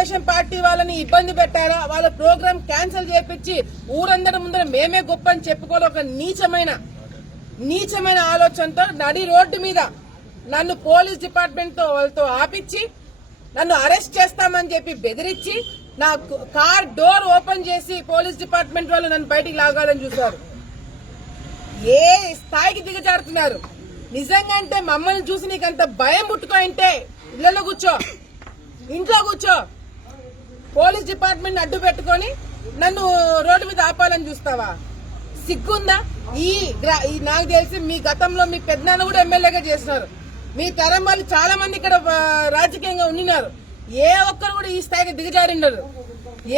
Telugu Desam party వాళ్ళని ఇబ్బంది పెట్టారా, వాళ్ళ ప్రోగ్రామ్ క్యాన్సిల్ చేపించి ఊరందరి ముందర మేమే గొప్ప అని చెప్పుకోవాలి ఒక నీచమైన ఆలోచనతో నడి రోడ్డు మీద నన్ను పోలీస్ డిపార్ట్మెంట్ తో వాళ్ళతో ఆపిచ్చి నన్ను అరెస్ట్ చేస్తామని చెప్పి బెదిరించి నా కార్ డోర్ ఓపెన్ చేసి పోలీస్ డిపార్ట్మెంట్ వాళ్ళు నన్ను బయటికి లాగాలని చూశారు. ఏ స్థాయికి దిగజారుతున్నారు. నిజంగా అంటే మమ్మల్ని చూసి నీకంత భయం పుట్టుకోయింటే ఇళ్లలో కూర్చో, ఇంట్లో కూర్చో. పోలీస్ డిపార్ట్మెంట్ అడ్డు పెట్టుకొని నన్ను రోడ్డు మీద ఆపాలని చూస్తావా? సిగ్గుందా? నాకు తెలిసి మీ గతంలో మీ పెద్దనాన్న కూడా ఎమ్మెల్యేగా చేస్తున్నారు. మీ తరం వాళ్ళు చాలా మంది ఇక్కడ రాజకీయంగా ఉండినారు. ఏ ఒక్కరు కూడా ఈ స్థాయికి దిగజారిండరు.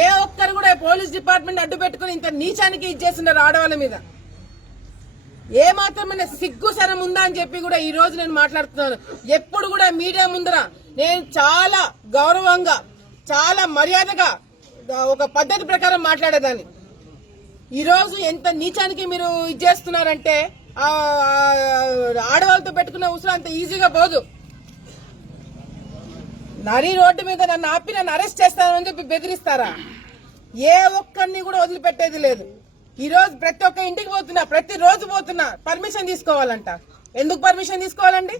ఏ ఒక్కరు కూడా పోలీస్ డిపార్ట్మెంట్ అడ్డు పెట్టుకుని ఇంత నీచానికి ఇచ్చేస్తున్నారు ఆడవాళ్ళ మీద. ఏ మాత్రమైనా సిగ్గు సరం ఉందా అని చెప్పి కూడా ఈ రోజు నేను మాట్లాడుతున్నాను. ఎప్పుడు కూడా మీడియా ముందర నేను చాలా గౌరవంగా, చాలా మర్యాదగా ఒక పద్ధతి ప్రకారం మాట్లాడేదాన్ని. ఈ రోజు ఎంత నీచానికి మీరు ఇచ్చేస్తున్నారంటే ఆడవాళ్ళతో పెట్టుకున్న ఉసురు అంత ఈజీగా పోదు. నరి రోడ్డు మీద నన్ను ఆపి నన్ను అరెస్ట్ చేస్తానని చెప్పి బెదిరిస్తారా? ఏ ఒక్కరిని కూడా వదిలిపెట్టేది లేదు. ఈ రోజు ప్రతి ఒక్క ఇంటికి పోతున్నా, ప్రతిరోజు పోతున్నా, పర్మిషన్ తీసుకోవాలంట. ఎందుకు పర్మిషన్ తీసుకోవాలండి?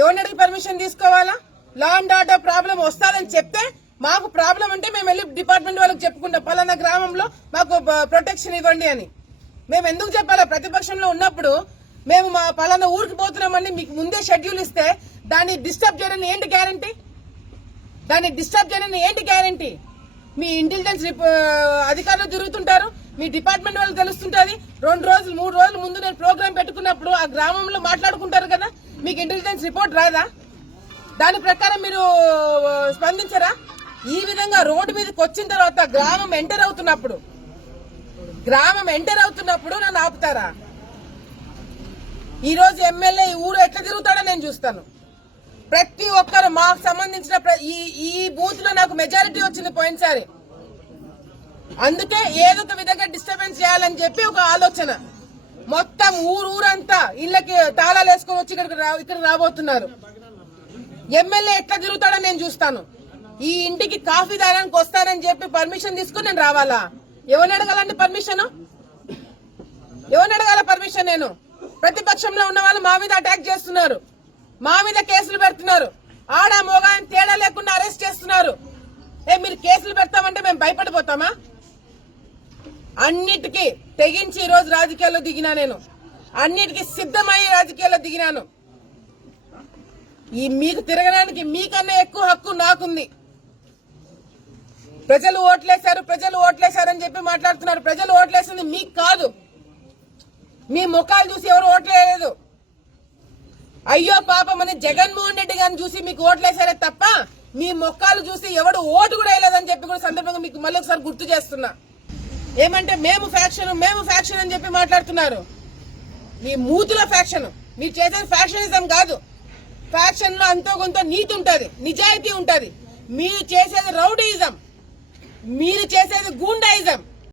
ఎవరిని అడిగి పర్మిషన్ తీసుకోవాలా? లా అండ్ ఆర్డర్ ప్రాబ్లం వస్తాదని చెప్తే మాకు ప్రాబ్లం అంటే మేము వెళ్ళి డిపార్ట్మెంట్ వాళ్ళకి చెప్పుకుంటాం, పలానా గ్రామంలో మాకు ప్రొటెక్షన్ ఇవ్వండి అని. మేము ఎందుకు చెప్పాలా? ప్రతిపక్షంలో ఉన్నప్పుడు మేము మా పలానా ఊరికి పోతున్నామని మీకు ముందే షెడ్యూల్ ఇస్తే దాన్ని డిస్టర్బ్ చేయడం ఏంటి గ్యారంటీ? మీ ఇంటెలిజెన్స్ అధికారులు తిరుగుతుంటారు, మీ డిపార్ట్మెంట్ వాళ్ళు తెలుస్తుంటది. 2 రోజులు 3 రోజుల ముందు నేను ప్రోగ్రామ్ పెట్టుకున్నప్పుడు ఆ గ్రామంలో మాట్లాడుకుంటారు కదా, మీకు ఇంటెలిజెన్స్ రిపోర్ట్ రాదా? దాని ప్రకారం మీరు స్పందించరా? ఈ విధంగా రోడ్డు మీదకి వచ్చిన తర్వాత గ్రామం ఎంటర్ అవుతున్నప్పుడు నన్ను ఆపుతారా? ఈ రోజు ఎమ్మెల్యే ఈ ఊరు ఎట్లా తిరుగుతాడో నేను చూస్తాను. ప్రతి ఒక్కరు మాకు సంబంధించిన ఈ బూత్ లో నాకు మెజారిటీ వచ్చింది పోయినసారి. అందుకే ఏదో ఒక విధంగా డిస్టర్బెన్స్ చేయాలని చెప్పి ఒక ఆలోచన. మొత్తం ఊరంతా ఇళ్ళకి తాళాలు వేసుకొని వచ్చి ఇక్కడ రాబోతున్నారు. ఎమ్మెల్యే ఎట్లా తిరుగుతాడో నేను చూస్తాను. ఈ ఇంటికి కాఫీ తాగడానికి వస్తానని చెప్పి పర్మిషన్ తీసుకుని నేను రావాలా? ఎవరిని అడగాలండి పర్మిషన్? నేను ప్రతిపక్షంలో ఉన్న వాళ్ళు మా మీద అటాక్ చేస్తున్నారు, మా మీద కేసులు పెడుతున్నారు, ఆడ మోగా తేడా లేకుండా అరెస్ట్ చేస్తున్నారు. మీరు కేసులు పెడతామంటే మేము భయపడిపోతామా? అన్నిటికీ తెగించి ఈ రోజు రాజకీయాల్లో దిగినా, నేను అన్నిటికీ సిద్ధమయ్యే రాజకీయాల్లో దిగినాను. మీకు తిరగడానికి మీకన్నా ఎక్కువ హక్కు నాకుంది. ప్రజలు ఓట్లేశారని చెప్పి మాట్లాడుతున్నారు. ప్రజలు ఓట్లేసింది మీకు కాదు. మీ ముఖాలు చూసి ఎవరు ఓట్లేదు. అయ్యో పాపం అని జగన్మోహన్ రెడ్డి గారిని చూసి మీకు ఓట్లేశారే తప్ప మీ ముఖాలు చూసి ఎవడు ఓటు కూడా వేయలేదని చెప్పి కూడా సందర్భంగా మీకు మళ్ళీ ఒకసారి గుర్తు చేస్తున్నా. ఏమంటే మేము ఫ్యాక్షన్ అని చెప్పి మాట్లాడుతున్నారు. మీ మూతుల ఫ్యాక్షన్. మీరు చేసేది ఫ్యాక్షనిజం కాదు. ఫ్యాక్షన్ లో అంతో కొంత నీతి ఉంటది, నిజాయితీ ఉంటది. మీరు చేసేది రౌడీయిజం, మీరు చేసేది గూండాయిజం.